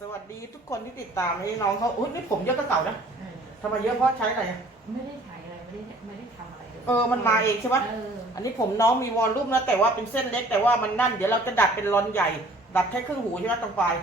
สวัสดีทุกคนที่ติดตามให้น้องเขาอุ้ยนี่ผมเยอะกระเก่านะเออทำไมเยอะเพราะใช้อะไรอะไม่ได้ใช้อะไรไม่ได้ไม่ได้ทำอะไรเลยเออมันมาเองใช่ปะเอออันนี้ผมน้องมีวอลลุ่มนะแต่ว่าเป็นเส้นเล็กแต่ว่ามันนั่นเดี๋ยวเราจะดัดเป็นรอนใหญ่ ดัดแค่ครึ่งหูใช่ไหมตรงปลาย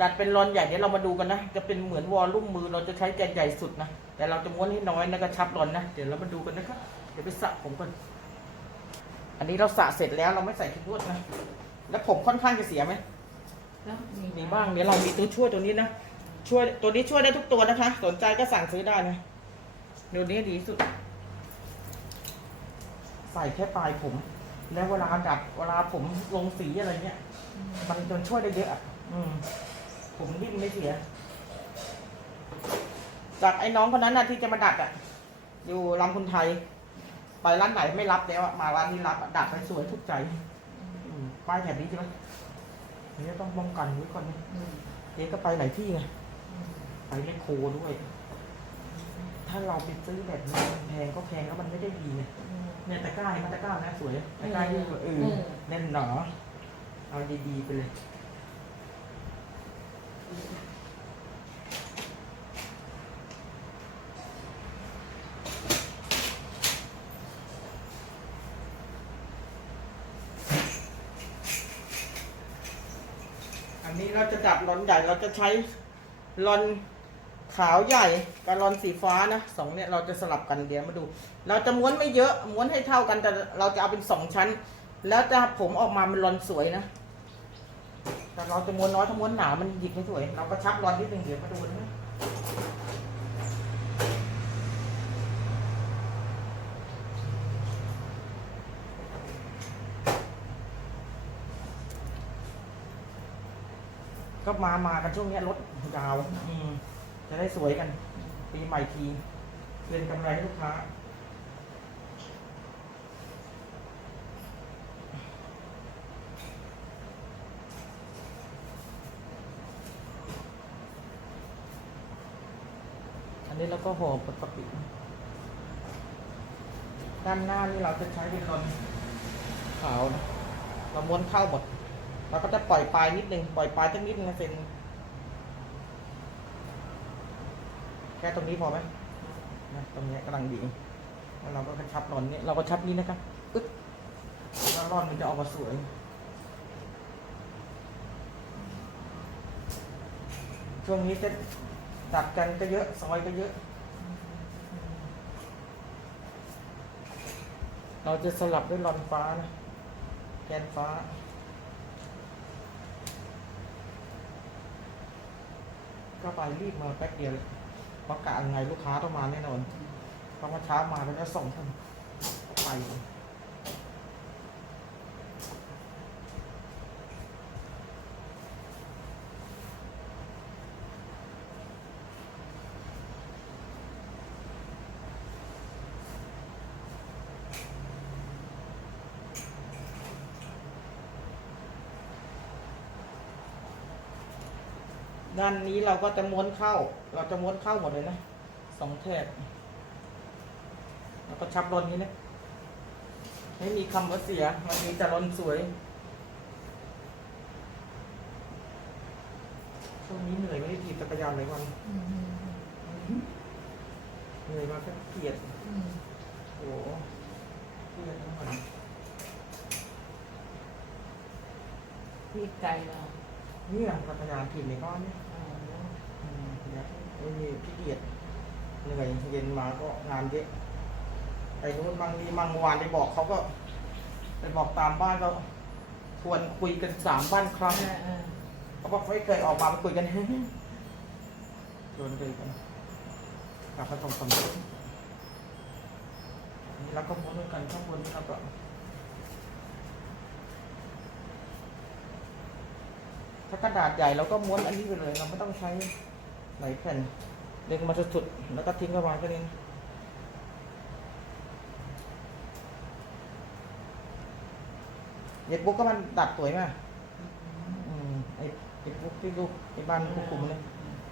ดัดเป็นรอนใหญ่เดี๋ยวเรามาดูกันนะ จะเป็นเหมือนวอลลุ่มมือเราจะใช้แกนใหญ่สุดนะแต่เราจะม้วนให้น้อยนะกระชับรอนนะเดี๋ยวเรามาดูกันนะครับเดี๋ยวไปสระผมก่อนอันนี้เราสระเสร็จแล้วเราไม่ใส่ชุดนวดนะแล้วผมค่อนข้างจะเสียไหม แล้วมีบ้างเดี๋ยวเรามีตัวช่วยตัวนี้นะช่วยตัวนี้ช่วยได้ทุกตัวนะคะ สนใจก็สั่งซื้อได้นะเดี๋ยวนี้ดีสุด ใส่แค่ปลายผม แล้วเวลาดัดเวลาผมลงสีอะไรเงี้ยมันจนช่วยได้เยอะอะอืม ผมดิ้นไม่เสียจากไอ้น้องคนนั้นนะที่จะมาดัดอะ อยู่ลำคุณไทย ไปร้านไหนไม่รับแล้วอะมาร้านนี้รับอะดัดไปสวยทุกใจป้ายแบบนี้ใช่ไหม อันนี้ต้องป้องกันไว้ก่อนนะอืมเจ๊ก็ไปหลายที่ไงอืมไปแมคโครด้วย ถ้าเราไปซื้อแบบนี้แพงก็แพงแล้วมันไม่ได้ดีไงอืมเนี่ยตะกร้าเห็นไหมันตะกร้านะสวยตะกร้าที่เออเออแน่นหนาเอาดีๆไปเลย อันนี้เราจะดัดรอนใหญ่เราจะใช้รอนขาวใหญ่กับรอนสีฟ้านะสองเนี่ยเราจะสลับกันเดี๋ยวมาดู เราจะม้วนไม่เยอะม้วนให้เท่ากันแต่เราจะเอาเป็นสองชั้น แล้วจะผมออกมามันรอนสวยนะแต่เราจะม้วนน้อยถ้าม้วนหนามันหยิกไม่สวย เราก็ชักรอนนิดนึงเดี๋ยวมาดูนะ ก็มามากันช่วงนี้รถยาวอืมจะได้สวยกัน ปีใหม่ทีเรียนกำไรให้ลูกค้าอันนี้เราก็ห่อปกติด้านหน้านี่เราจะใช้เป็นรอนขาวนะเราม้วนเข้าหมด เราก็จะปล่อยปลายนิดนึงปล่อยปลายสักนิดนึงนะเซนแค่ตรงนี้พอไหมนะตรงนี้กำลังดีแล้วเราก็กระชับรอนนี้เราก็ชับนี้นะครับอึ๊ดแล้วรอนมันจะออกมาสวยช่วงนี้จะดัดกันก็เยอะซอยก็เยอะ เราจะสลับด้วยรอนฟ้านะแกนฟ้า ก็ไปรีบมาแป๊บเดียวประกาศไงลูกค้าต้องมาแน่นอนเพราะว่าเช้ามาแล้วจะส่งท่านไป ด้านนี้เราก็จะม้วนเข้า เราจะม้วนเข้าหมดเลยนะสองแถบแล้วก็ชับรอนนี้นะไม่มีคำว่าเสียมันมีแต่รอนสวยช่วงนี้เหนื่อยไม่ได้ขี่จักรยานหลายวันเหนื่อยมากก็เกียดโอ้โหเครียดทั้งวันพี่ไกลเรา เนี่ยจักรยานขี่ในบ้านเนี่ยอ๋ออืมเดี๋ยวไม่มีขี้เกียจเหนื่อยเย็นมาก็งานเยอะไปนู้นบางนี้บางวานไปบอกเขาก็ ไปบอกตามบ้านก็ควรคุยกันสามบ้านครั้งเออเออเขาบอกไม่เคยออกมามาคุยกันชวนคุยกันกลับมาส่งสำเร็จอันนี้เราก็ม้วนด้วยกันข้างบนนี่เราก็ ถ้ากระดาษใหญ่เราก็ม้วนอันนี้ไปเลย เราไม่ต้องใช้ไหนแผ่นดึงมาสุดๆแล้วก็ทิ้งเข้ามาแค่นี้เย็บบุ๊กก็มันดัดสวยมากไอ้ไอ้พวกที่ลูกไอ้บ้านคุกคุมเลย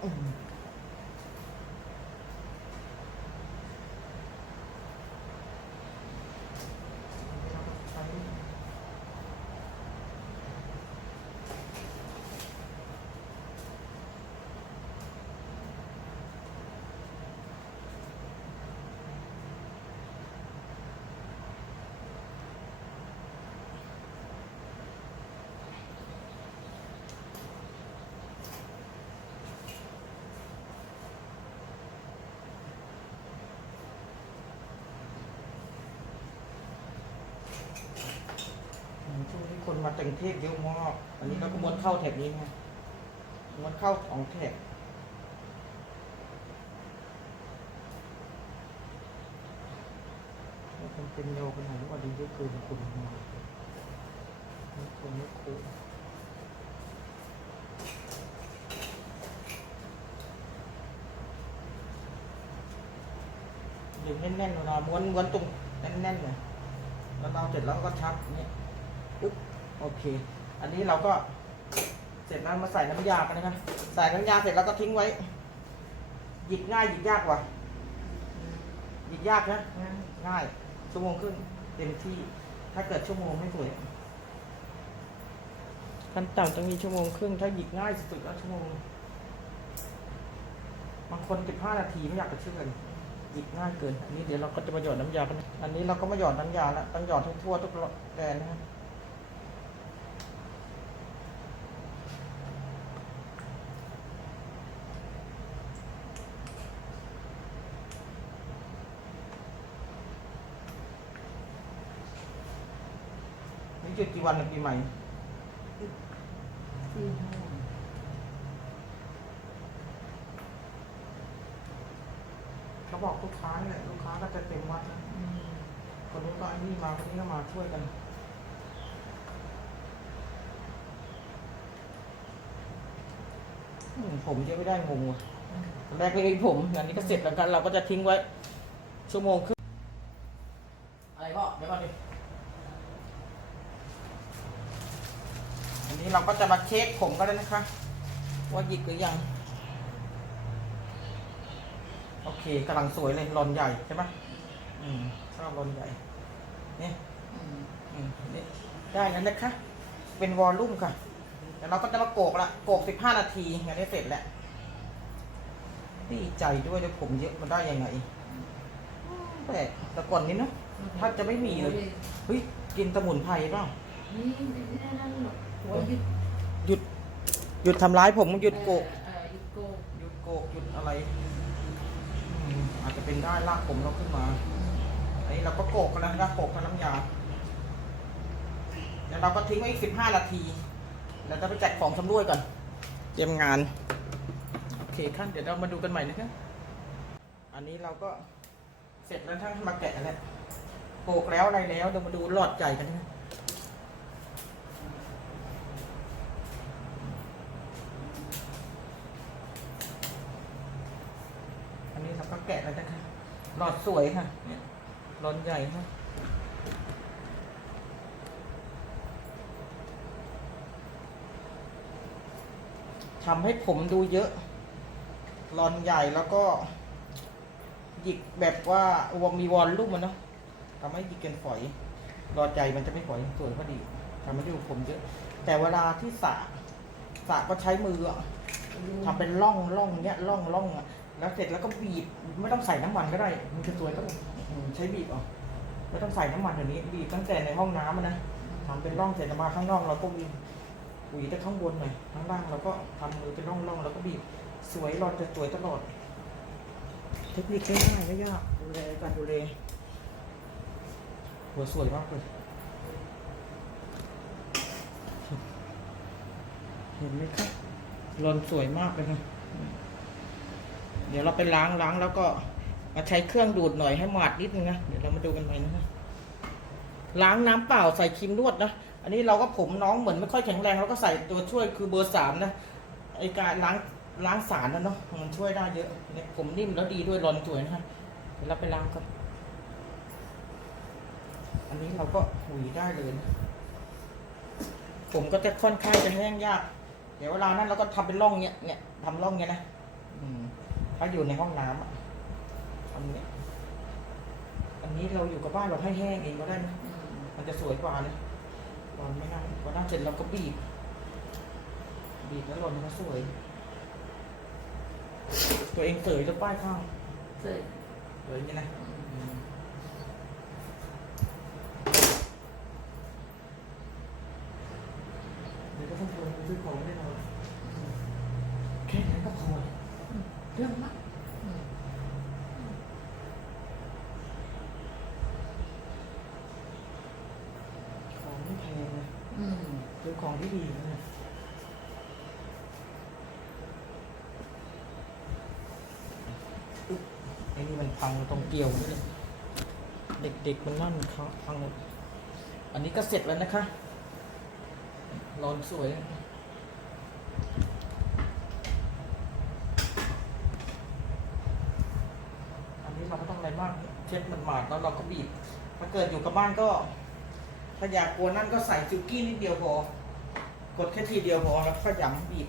อื มาแต่งเทพเยอะมากอันนี้เราก็ม้วนเข้าแถบนี้ไงม้วนเข้าสองแถบมันเป็นโยกันหน่อยว่าดีเยอะเกินคุณมาไม่คุณไม่คุ้อยู่แน่นๆเวลาม้วนม้วนตรงแน่นๆเลยแล้วเราเสร็จแล้วก็ชับเนี่ยปึ๊บ โอเค อันนี้เราก็เสร็จแล้วมาใส่น้ำยากันนะครับ ใส่น้ำยาเสร็จแล้วก็ทิ้งไว้ หยิบง่ายหยิบยากกว่า หยิบยากนะ ง่าย ชั่วโมงครึ่งเต็มที่ ถ้าเกิดชั่วโมงไม่สวยขั้นต่ำต้องมีชั่วโมงครึ่ง ถ้าหยิบง่ายสุดๆก็ชั่วโมง บางคนสิบห้านาทีไม่อยากจะเชื่อเลยหยิบง่ายเกิน อันนี้เดี๋ยวเราก็จะมาหยอดน้ำยากัน อันนี้เราก็มาหยอดน้ำยาแล้วต้องหยอดให้ทั่วทุกแกนนะครับ นี่หยุดกี่วันในปีใหม่สี่ห้าเขาบอกลูกค้าเนี่ยลูกค้าก็จะเต็มวัดนะอืมคนนู้นก็ไอ้นี่มาคนนี้ก็มาช่วยกัน อืมผมจะไม่ได้งงว่ะตอนแรกเลยผมอันนี้ก็เสร็จแล้วกัน เราก็จะทิ้งไว้ ชั่วโมงครึ่งอะไรพ่อเดี๋ยวก่อนดิ นนี้เราก็จะมาเช็คผมกันแล้วนะคะ ว่าหยิกหรือยัง โอเคกำลังสวยเลยรอนใหญ่ใช่ไหมอืมชอบรอนใหญ่เนี่ยอืมอืมนี่ได้แล้วนะคะ เป็นวอลลุ่มค่ะเดี๋ยวเราก็จะมาโกกละโกกสิบห้านาทีงานนี้เสร็จแล้วดีใจด้วยเลยผมเยอะมันได้ยังไงแปลกแต่ก่อนนี้เนอะถ้าจะไม่มีเลยเฮ้ยกินสมุนไพรเปล่า นี่ไม่ได้นั่นหรอกหัวหยุดหยุด หยุดทำร้ายผมหยุดโกกเอ่อหยุดโกกหยุดโกกหยุดอะไรอืมอาจจะเป็นได้ลากผมเราขึ้นมาอันนี้เราก็โกกกันแล้วนะโกกกับน้ำยาเดี๋ยวเราก็ทิ้งไว้อีกสิบห้านาที แล้วจะไปจัดของชำร่วยก่อนเตรียมงาน โอเคขั้นเดี๋ยวเรามาดูกันใหม่นะครับ อันนี้เราก็เสร็จแล้วทั้งมาแกะแล้วโกกแล้วอะไรแล้วเดี๋ยวมาดูหลอดใหญ่กันนะอันนี้เราก็ แกะแล้วนะคะ หลอดสวยค่ะ เนี่ยหลอดใหญ่ค่ะทำให้ผมดูเยอะรอนใหญ่แล้วก็ หยิกแบบว่าวมีวอลลุ่มมันเนาะทำให้หยิกกันฝอยรอนใหญ่มันจะไม่ฝอยสวยพอดีทำให้ดูผมเยอะ แต่เวลาที่สระสระก็ใช้มือทำเป็นร่องร่องเนี้ยร่องร่องอะ แล้วเสร็จแล้วก็บีบไม่ต้องใส่น้ำมันก็ได้ มันจะสวยก็อืมใช้บีบอะไม่ต้องใส่น้ำมันเดี๋ยวนี้บีบตั้งแต่ในห้องน้ำอะนะทำเป็นร่องเสร็จมาข้างนอกเราก็บีบหวีแต่ข้างบนหน่อยข้างล่างเราก็ทำมือเป็นร่องๆแล้วก็บีบสวยรอนจะสวยตลอด เทคนิคง่ายๆไม่ยากดูแลการดูแลหัวสวยมากเลยเห็นไหมครับรอนสวยมากเลยนะ เดี๋ยวเราไปล้างล้างแล้วก็มาใช้เครื่องดูดหน่อยให้หมาดนิดนึงนะ เดี๋ยวเรามาดูกันหม่อยนะล้างน้ำเปล่าใส่ครีมนวดนะ อันนี้เราก็ผมน้องเหมือนไม่ค่อยแข็งแรงเราก็ใส่ตัวช่วยคือเบอร์สามนะไอการล้างล้างสารนะเนาะมันช่วยได้เยอะเนี่ยผมนิ่มแล้วดีด้วยรอนสวยนะฮะเดี๋ยวเราไปล้างกันอันนี้เราก็หุยได้เลยนะผมก็จะค่อนข้างจะแห้งยาก เดี๋ยวเวลานั้นเราก็ทำเป็นร่องเนี้ยเนี่ยทำร่องเนี้ยนะ อืม ถ้าอยู่ในห้องน้ำอะทำเนี้ยอันนี้เราอยู่กับบ้านเราให้แห้งเองก็ได้นะอืมมันจะสวยกว่านะรอนไม่น่าพอได้เสร็จเราก็บีบ บีบแล้วรอนมันก็สวย ตัวเองเสยแล้วป้ายข้างเสร็จสวยอย่างนี้นะอืมเดี๋ยวก็ต้องชวนไปซื้อของแน่นอนแค่นั้นก็พอ เรื่องมากอืมของไม่แพงนะอืมดีดีนะไอ้นี่มันพังตรงเกลียวนี่เลยเด็กๆมันนั่นเขาพังอันนี้ก็เสร็จแล้วนะคะรอนสวยอันนี้เราไม่ต้องอะไรมาก เช็ดมันหมาดแล้วเราก็บีบ ถ้าเกิดอยู่กับบ้านก็ ถ้าอยากกลัวนั่นก็ใส่จิวกี้นิดเดียวพอกดแค่ทีเดียวพอแล้วก็ยำบีบ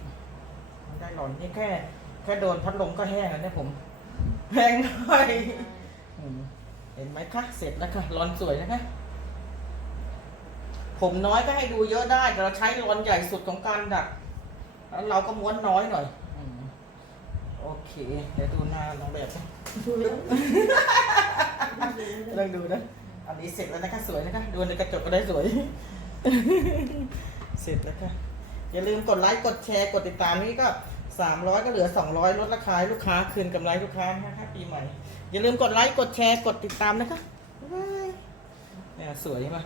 มันได้หลอนี่แค่ แค่โดนพัดลมก็แห้งแล้วเนี่ยผมแห้งหน่อยเห็นไหมคะเสร็จแล้วค่ะร้อนสวยนะคะผมน้อยก็ให้ดูเยอะได้แต่เราใช้ร้อนใหญ่สุดของการดัดแล้วเราก็ม้วนน้อยหน่อยโอเค เดี๋ยวดูหน้าน้องแบบ ลองดูนะ อันนี้เสร็จแล้วนะคะสวยนะคะดูในกระจกก็ได้สวย เสร็จแล้วค่ะ อย่าลืมกดไลค์กดแชร์กดติดตามนี่ก็สามร้อยก็เหลือสองร้อยลดราคาลูกค้าคืนกำไรลูกค้านะคะปีใหม่ อย่าลืมกดไลค์กดแชร์กดติดตามนะคะบ๊ายบายเนี่ยสวยมาก